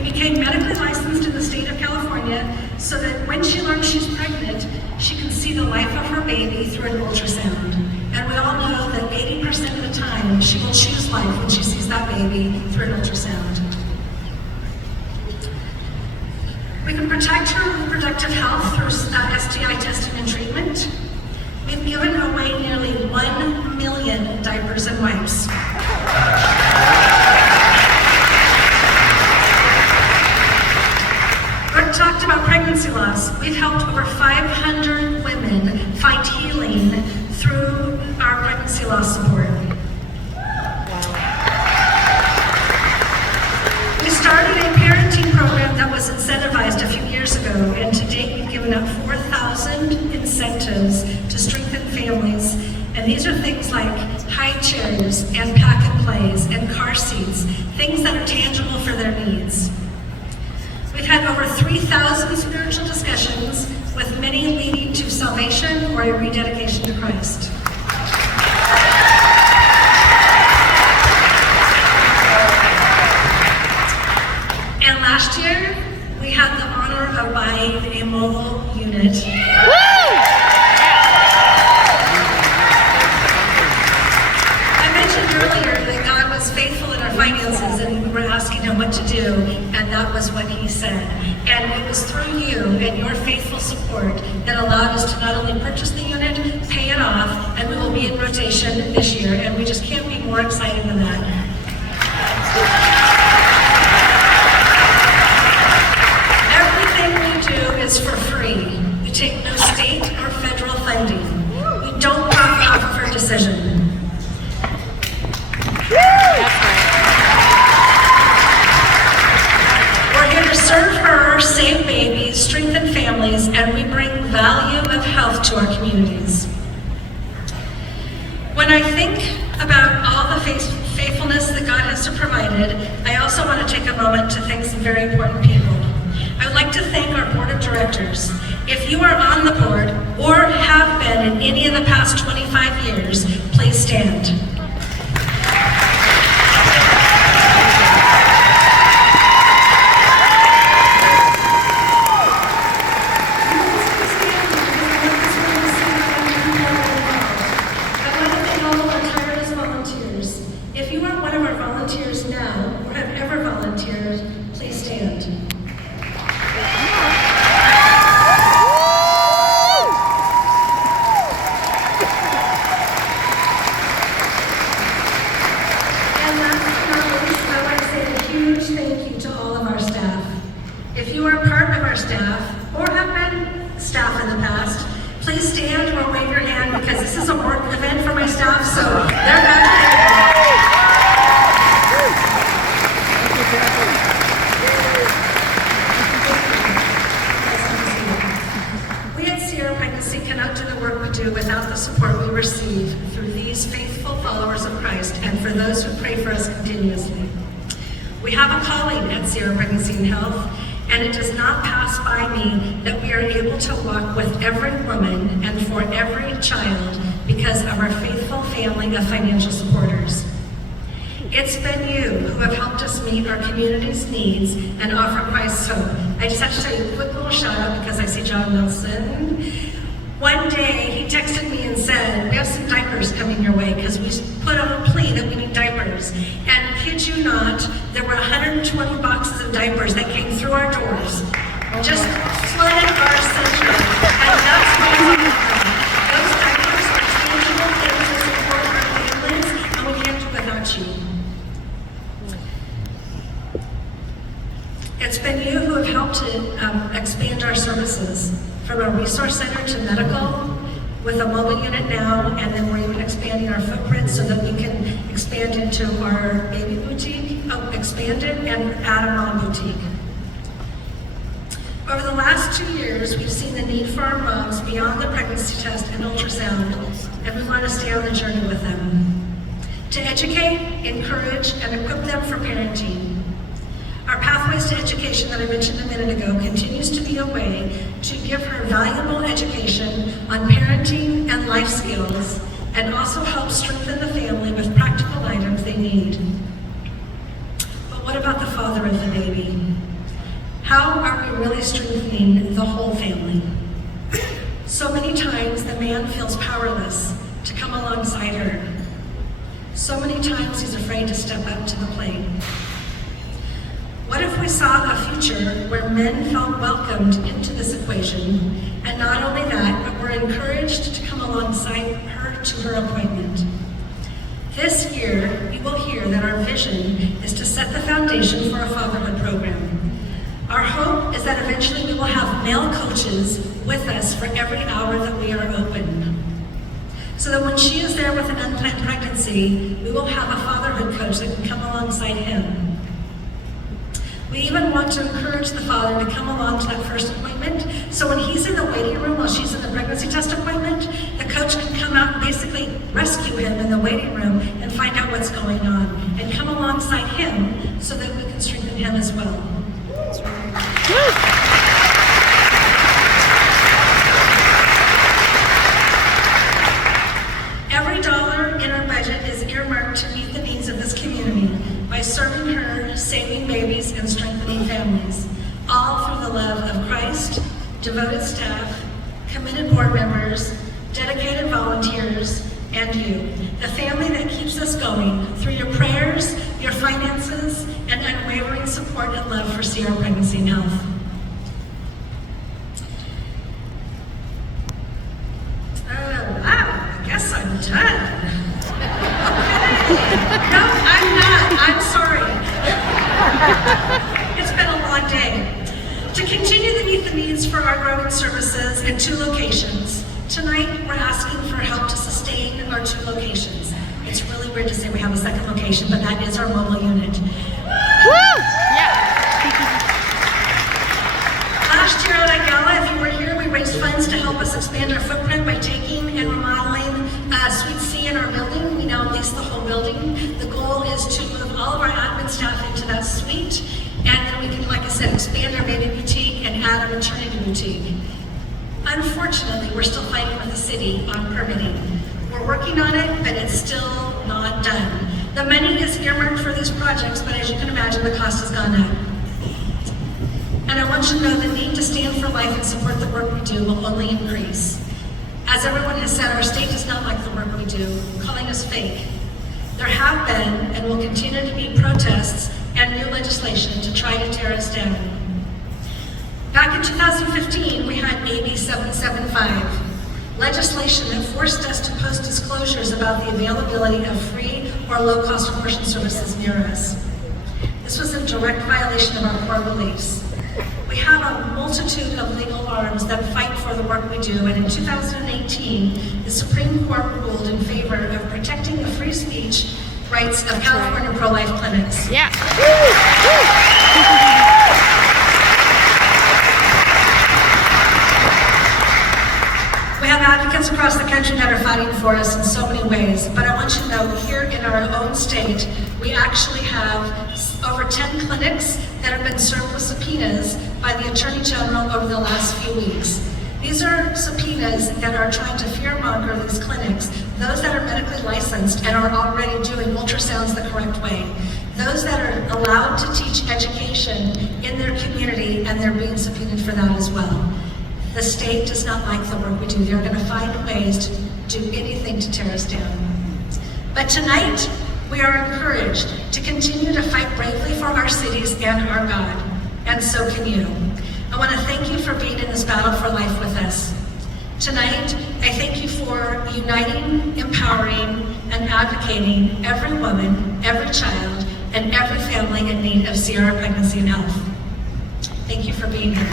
We became medically licensed in the state of California so that when she learns she's pregnant, she can see the life of her baby through an ultrasound. And we all know that 80% of the time, she will choose life when she sees that baby through an ultrasound. We can protect her reproductive health through STI testing and treatment. We've given away nearly 1 million diapers and wipes. We've talked about pregnancy loss. We've helped over 500 women find healing through our pregnancy loss support. We started a parenting program that was incentivized a few years ago, and to date we've given out 4,000 incentives to strengthen families. And these are things like high chairs and pack and plays and car seats, things that are tangible for their needs. We've had over 3,000 spiritual discussions, with many leading to salvation or a rededication to Christ. And last year, we had the honor of buying a mobile unit. I mentioned earlier that God was faithful in our finances, and we were asking him what to do, and that was what he said. And it was through you and your faithful support that allowed us to not only purchase the unit, pay it off, and we will be in rotation this year, and we just can't be more excited than that. Everything we do is for free. We take no state or federal funding. We don't profit off of her decision. Serve her, save babies, strengthen families, and we bring value of health to our communities. When I think about all the faithfulness that God has provided, I also want to take a moment to thank some very important people. I would like to thank our board of directors. If you are on the board or have been in any of the past 25 years, please stand. If you are part of our staff or have been staff in the past, please stand or wave your hand, because this is a work event for my staff, so they're We at Sierra Pregnancy cannot do the work we do without the support we receive through these faithful followers of Christ and for those who pray for us continuously. We have a calling at Sierra Pregnancy and Health, and it does not pass by me that we are able to walk with every woman and for every child because of our faithful family of financial supporters. It's been you who have helped us meet our community's needs and offer Christ's hope. I just have to tell you a quick little shout out because I see John Nelson. One day he texted me and said, we have some diapers coming your way, because we put on a plea that we need diapers. And kid you not, there were 120 boxes of diapers that came through our doors. Just flooded our center. And that's what I'm talking about. Those diapers are tangible things that support our families, and we can't do without you. It's been you who have helped to expand our services, from a resource center to medical, with a mobile unit now, and then we're even expanding our footprint so that we can expand into our baby boutique, expand it and add a mom boutique. Over the last 2 years, we've seen the need for our moms beyond the pregnancy test and ultrasound, and we want to stay on the journey with them. To educate, encourage, and equip them for parenting. Our Pathways to Education that I mentioned a minute ago continues to be a way to give her valuable education on parenting and life skills, and also help strengthen the family with practical items they need. But what about the father of the baby? How are we really strengthening the whole family? So many times the man feels powerless to come alongside her. So many times he's afraid to step up to the plate. What if we saw a future where men felt welcomed into this equation, and not only that, but were encouraged to come alongside her to her appointment? This year, you will hear that our vision is to set the foundation for a fatherhood program. Our hope is that eventually we will have male coaches with us for every hour that we are open. So that when she is there with an unplanned pregnancy, we will have a fatherhood coach that can come alongside him. We even want to encourage the father to come along to that first appointment, so when he's in the waiting room while she's in the pregnancy test appointment, the coach can come out and basically rescue him in the waiting room and find out what's going on, and come alongside him so that we can strengthen him as well. That's right. Every dollar in our budget is earmarked to meet the needs of this community by serving her, saving babies, and strengthening families, all through the love of Christ, devoted staff, committed board members, dedicated volunteers, and you, the family that keeps us going through your prayers, your finances, and unwavering support and love for Cary Pregnancy and Health. Wow, I guess I'm done. No, I'm not. I'm sorry. It's been a long day. To continue to meet the needs for our growing services in 2 locations, tonight we're asking for help to sustain our 2 locations. It's really weird to say we have a second location, but that is our mobile unit. Woo! Yeah. Last year at Gala, if you were here, we raised funds to help us expand our footprint by taking and remodeling Suite C in our building. We now lease the whole building. The goal is to move all of our admin staff into that suite, and then we can, like I said, expand our baby boutique and add a maternity boutique. Unfortunately, we're still fighting with the city on permitting. We're working on it, but it's still not done. The money is earmarked for these projects, but as you can imagine, the cost has gone up. And I want you to know the need to stand for life and support the work we do will only increase. As everyone has said, our state does not like the work we do, calling us fake. There have been and will continue to be protests and new legislation to try to tear us down. Back in 2015, we had AB 775, legislation that forced us to post disclosures about the availability of free or low-cost abortion services near us. This was in direct violation of our core beliefs. We have a multitude of legal arms that fight for the work we do, and in 2018, the Supreme Court ruled in favor of protecting the free speech rights of California pro-life clinics. Yeah. We have advocates across the country that are fighting for us in so many ways, but I want you to know here in our own state, we actually have over 10 clinics that have been served with subpoenas by the Attorney General over the last few weeks. These are subpoenas that are trying to fearmonger these clinics, those that are medically licensed and are already doing ultrasounds the correct way, those that are allowed to teach education in their community, and they're being subpoenaed for that as well. The state does not like the work we do. They're going to find ways to do anything to tear us down. But tonight, we are encouraged to continue to fight bravely for our cities and our God, and so can you. I want to thank you for being in this battle for life with us. Tonight, I thank you for uniting, empowering, and advocating every woman, every child, and every family in need of Cary Pregnancy and Health. Thank you for being here.